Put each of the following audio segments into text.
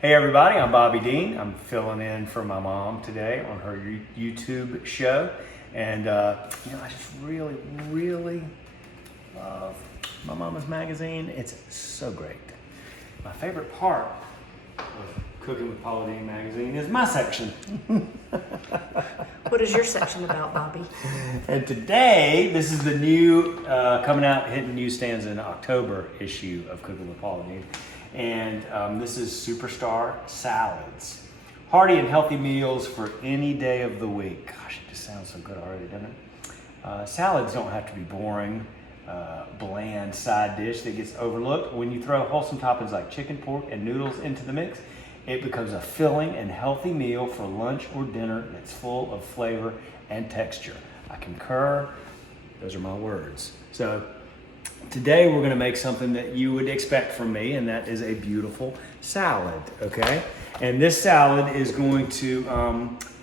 Hey everybody, I'm Bobby Deen. I'm filling in for my mom today on her YouTube show. And I just really love my mama's magazine. It's so great. My favorite part of Cooking with Paula Deen magazine is my section. What is your section about, Bobby? And today, this is the new, coming out, hitting newsstands in October issue of Cooking with Paula Deen. And this is Superstar Salads. Hearty and healthy meals for any day of the week. Gosh, it just sounds so good already, doesn't it? Salads don't have to be boring, bland side dish that gets overlooked. When you throw wholesome toppings like chicken, pork, and noodles into the mix, it becomes a filling and healthy meal for lunch or dinner that's full of flavor and texture. I concur. Those are my words. So today we're going to make something that you would expect from me, and that is a beautiful salad, okay? And this salad is going to,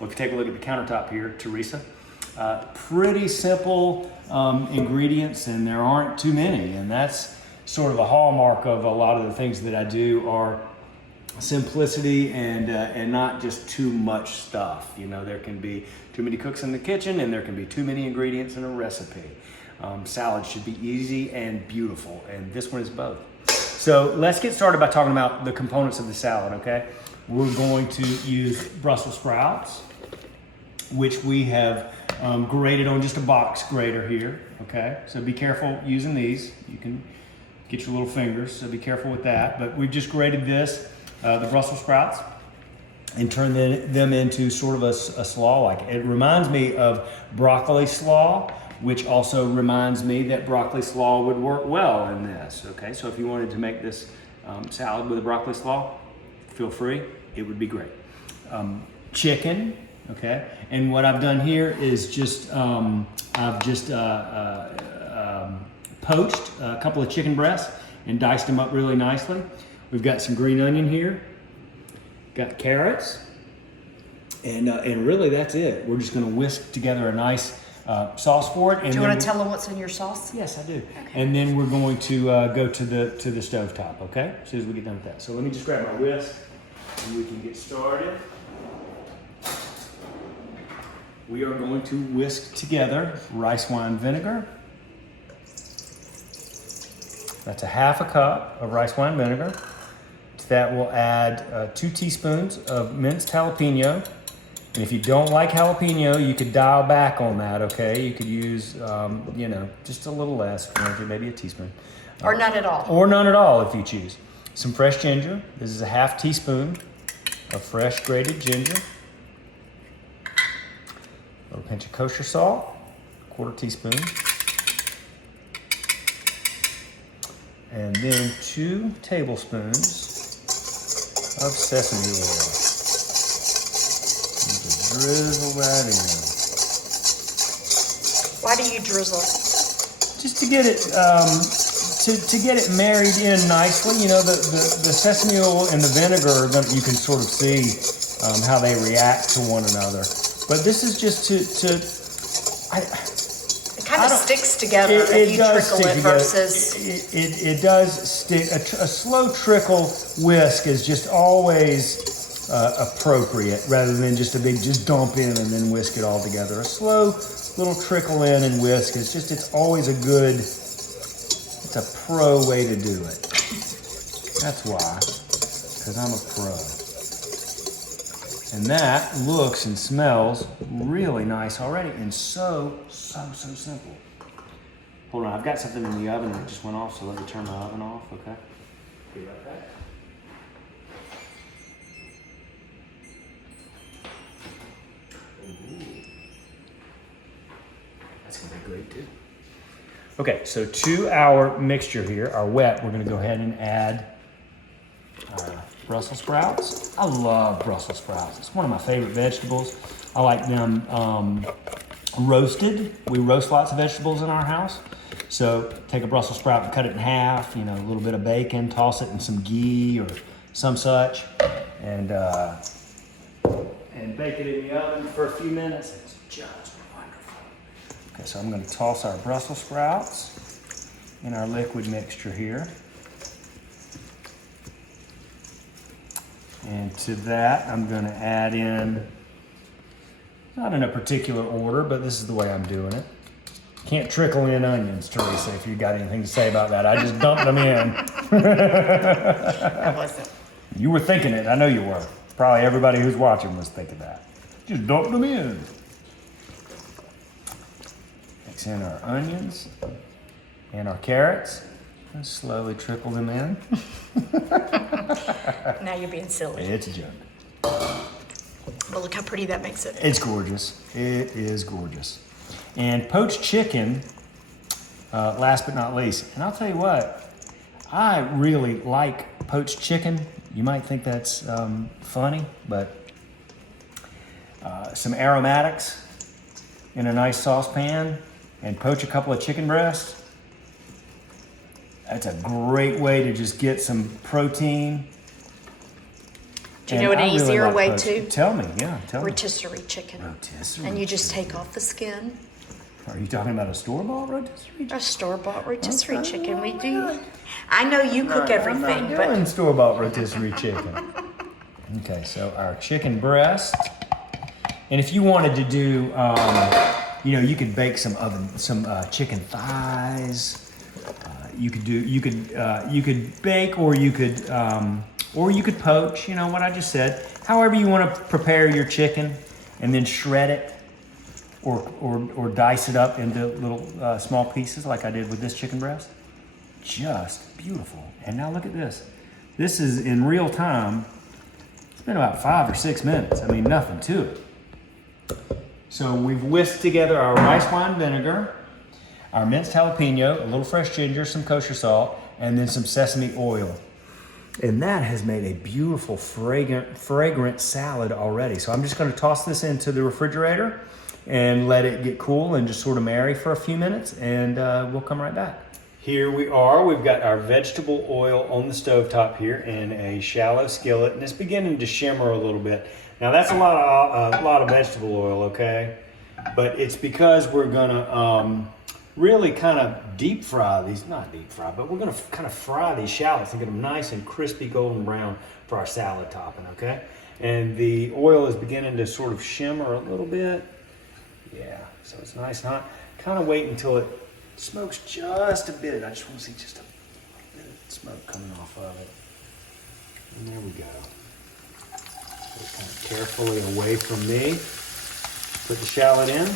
if you take a look at the countertop here, Teresa, pretty simple ingredients, and there aren't too many, and that's sort of a hallmark of a lot of the things that I do are simplicity and not just too much stuff. You know, there can be too many cooks in the kitchen, and there can be too many ingredients in a recipe. Salad should be easy and beautiful, and this one is both. So let's get started by talking about the components of the salad, okay? We're going to use Brussels sprouts, which we have grated on just a box grater here, okay? So be careful using these. You can get your little fingers, so be careful with that. But we've just grated this, the Brussels sprouts, and turned them into sort of a slaw-like. It reminds me of broccoli slaw, which also reminds me that broccoli slaw would work well in this, okay? So if you wanted to make this salad with a broccoli slaw, feel free, it would be great. Chicken, okay? And what I've done here is just, I've just poached a couple of chicken breasts and diced them up really nicely. We've got some green onion here, got carrots, and really that's it. We're just gonna whisk together a nice sauce for it. And do you want to tell them what's in your sauce? Yes, I do. Okay. And then we're going to go to the stove top, okay? As soon as we get done with that. So let me just grab my whisk and we can get started. We are going to whisk together rice wine vinegar. That's a half a cup of rice wine vinegar. To that we'll add 2 teaspoons of minced jalapeno. And if you don't like jalapeno, you could dial back on that, okay? You could use, just a little less, maybe a teaspoon. Or none at all. Or none at all if you choose. Some fresh ginger. This is a half teaspoon of fresh grated ginger. A little pinch of kosher salt, 1/4 teaspoon. And then 2 tablespoons of sesame oil. Drizzle that in. Why do you drizzle? Just to get it to get it married in nicely. You know, the sesame oil and the vinegar, you can sort of see how they react to one another. But this is just It kind of sticks together if you trickle it versus... It does stick. A slow trickle whisk is just always appropriate rather than just a big just dump in and then whisk it all together. A slow little trickle in and whisk is just, it's always it's a pro way to do it. That's why, because I'm a pro. And that looks and smells really nice already and so simple. Hold on, I've got something in the oven that just went off, so let me turn my oven off, okay? Be right back. That's gonna be great too. Okay, so to our mixture here, our wet, we're gonna go ahead and add Brussels sprouts. I love Brussels sprouts. It's one of my favorite vegetables. I like them roasted. We roast lots of vegetables in our house. So take a Brussels sprout and cut it in half, a little bit of bacon, toss it in some ghee or some such, and bake it in the oven for a few minutes. It's just wonderful. Okay, so I'm going to toss our Brussels sprouts in our liquid mixture here. And to that, I'm gonna add in, not in a particular order, but this is the way I'm doing it. Can't trickle in onions, Teresa, if you got anything to say about that. I just dumped them in. I wasn't. You were thinking it, I know you were. Probably everybody who's watching was thinking that. Just dump them in. Mix in our onions and our carrots. And slowly trickle them in. Now you're being silly. It's a joke. But look how pretty that makes it. It's gorgeous. It is gorgeous. And poached chicken, last but not least. And I'll tell you what, I really like poached chicken. You might think that's funny, but some aromatics in a nice saucepan and poach a couple of chicken breasts. That's a great way to just get some protein. Do you know an easier way too? Tell me, yeah, tell me. Rotisserie chicken. Rotisserie And you just chicken. take off the skin. Are you talking about a store-bought rotisserie chicken? A store-bought rotisserie Okay, chicken. We well, do. I know you cook everything, I'm not but doing store-bought rotisserie chicken. Okay, so our chicken breast. And if you wanted to do, you could bake some chicken thighs. You could bake, or you could poach. You know what I just said. However you want to prepare your chicken, and then shred it, or dice it up into little small pieces, like I did with this chicken breast. Just beautiful. And now look at this. This is in real time. It's been about 5 or 6 minutes. I mean, nothing to it. So we've whisked together our rice wine vinegar, our minced jalapeno, a little fresh ginger, some kosher salt, and then some sesame oil. And that has made a beautiful, fragrant salad already. So I'm just going to toss this into the refrigerator and let it get cool and just sort of marry for a few minutes, and we'll come right back. Here we are. We've got our vegetable oil on the stovetop here in a shallow skillet, and it's beginning to shimmer a little bit. Now that's a lot of vegetable oil, okay? But it's because we're gonna really kind of deep fry these, not deep fry, but we're gonna kind of fry these shallots and get them nice and crispy golden brown for our salad topping, okay? And the oil is beginning to sort of shimmer a little bit. Yeah, so it's nice and hot. Kind of wait until it smokes just a bit. I just want to see just a bit of smoke coming off of it. And there we go. So kind of carefully away from me. Put the shallot in.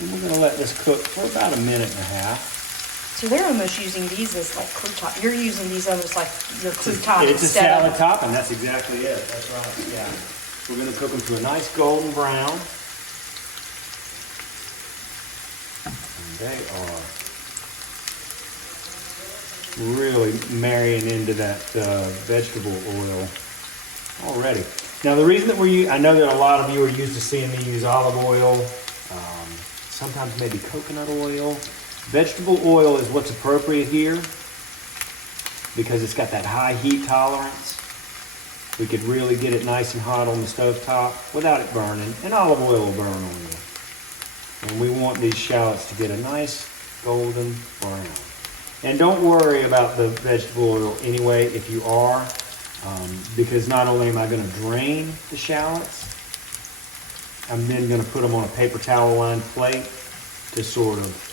And we're going to let this cook for about 1.5 minutes. so they're almost using these as like crouton. You're using these almost like your crouton It's a instead salad of. topping. That's exactly it. That's right. Yeah. We're going to cook them to a nice golden brown. And they are really marrying into that vegetable oil already. Now the reason that I know that a lot of you are used to seeing me use olive oil, sometimes maybe coconut oil. Vegetable oil is what's appropriate here because it's got that high heat tolerance. We could really get it nice and hot on the stovetop without it burning, and olive oil will burn on you. And we want these shallots to get a nice golden brown. And don't worry about the vegetable oil anyway if you are, because not only am I going to drain the shallots, I'm then going to put them on a paper towel lined plate to sort of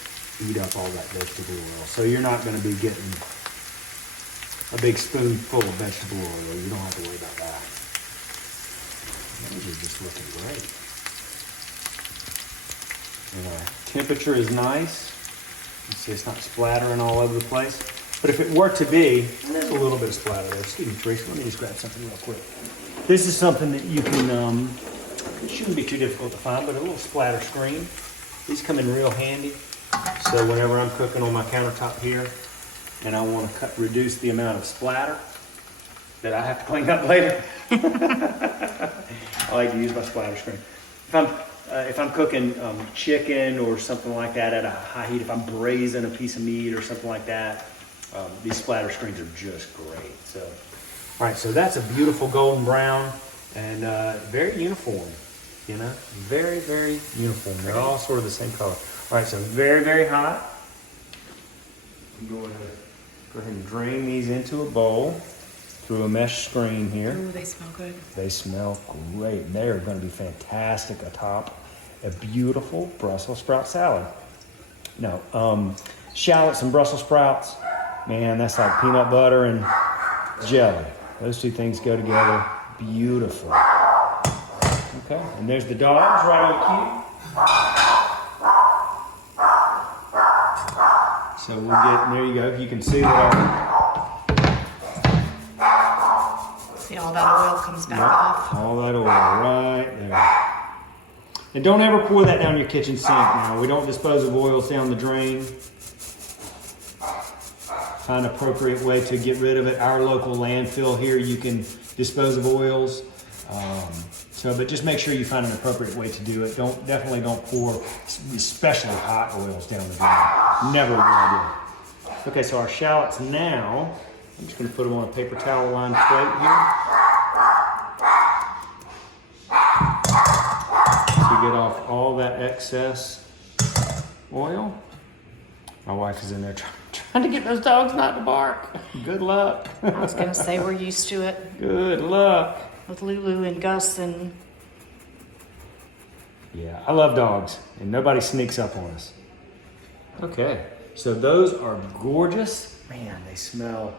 eat up all that vegetable oil. So you're not going to be getting a big spoonful of vegetable oil. You don't have to worry about that. Those are just looking great. And our temperature is nice. You see it's not splattering all over the place. But if it were to be, and there's a little bit of splatter there. Excuse me, Teresa, let me just grab something real quick. This is something that you can, it shouldn't be too difficult to find, but a little splatter screen. These come in real handy. So whenever I'm cooking on my countertop here, and I want to reduce the amount of splatter that I have to clean up later, I like to use my splatter screen. If I'm cooking chicken or something like that at a high heat, if I'm braising a piece of meat or something like that, these splatter screens are just great. So, all right, so that's a beautiful golden brown and very uniform, you know, very, very uniform. They're all sort of the same color. All right, so very, very hot. I'm going to Go ahead and drain these into a bowl through a mesh screen here. Ooh, they smell good. They smell great. They are going to be fantastic atop a beautiful Brussels sprout salad. Now, shallots and Brussels sprouts, man, that's like peanut butter and jelly. Those two things go together beautifully. Okay, and there's the dogs right on cue. So we'll get, there you go. You can see that See, all that oil comes back off. all that oil right there. And don't ever pour that down your kitchen sink now. We don't dispose of oils down the drain. Find an appropriate way to get rid of it. Our local landfill here, you can dispose of oils. But just make sure you find an appropriate way to do it. Definitely don't pour especially hot oils down the drain. Never a good idea. Okay, so our shallots now, I'm just gonna put them on a paper towel lined plate here. To get off all that excess oil. My wife is in there trying to get those dogs not to bark. Good luck. I was gonna say we're used to it Good luck. with Lulu and Gus and Yeah, I love dogs, and nobody sneaks up on us. Okay, so those are gorgeous. Man, they smell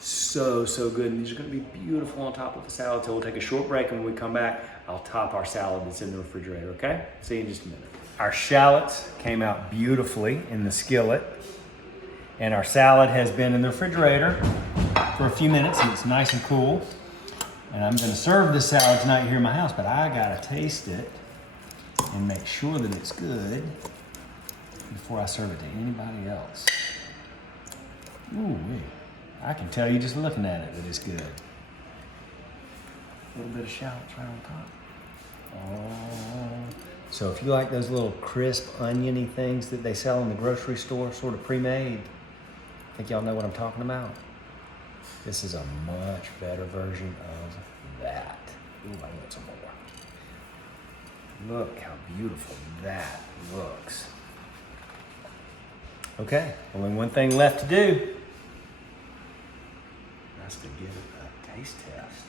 so good. And these are gonna be beautiful on top of the salad. So we'll take a short break, and when we come back, I'll top our salad that's in the refrigerator, okay? See you in just a minute. Our shallots came out beautifully in the skillet, and our salad has been in the refrigerator for a few minutes, and it's nice and cool. And I'm gonna serve this salad tonight here in my house, but I gotta taste it and make sure that it's good before I serve it to anybody else. Ooh, I can tell you just looking at it that it's good. A little bit of shallots right on top. Oh. So if you like those little crisp oniony things that they sell in the grocery store, sort of pre-made, I think y'all know what I'm talking about. This is a much better version of that. Ooh, I want some more. Look how beautiful that looks. Okay, only one thing left to do. That's to give it a taste test.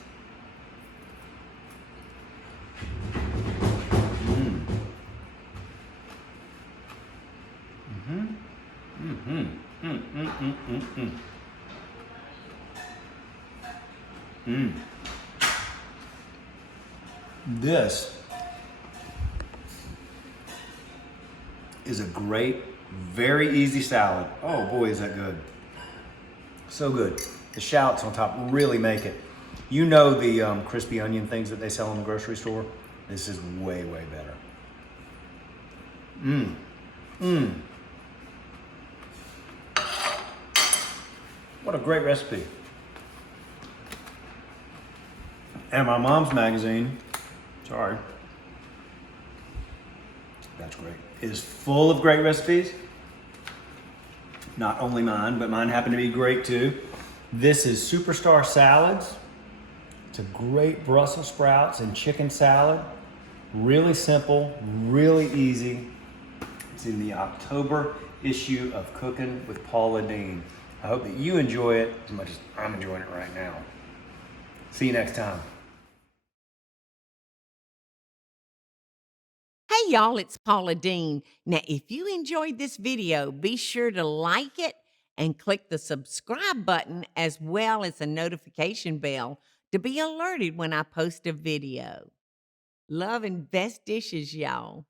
This is a great, very easy salad. Oh boy, is that good. So good. The shallots on top really make it. You know the crispy onion things that they sell in the grocery store? This is way better. What a great recipe. And my mom's magazine, sorry, that's great, is full of great recipes. Not only mine, but mine happen to be great too. This is Superstar Salads. It's a great Brussels sprouts and chicken salad. Really simple, really easy. It's in the October issue of Cooking with Paula Deen. I hope that you enjoy it as much as I'm enjoying it right now. See you next time. Hey y'all, it's Paula Deen. Now, if you enjoyed this video, be sure to like it and click the subscribe button as well as the notification bell to be alerted when I post a video. Love and best dishes, y'all.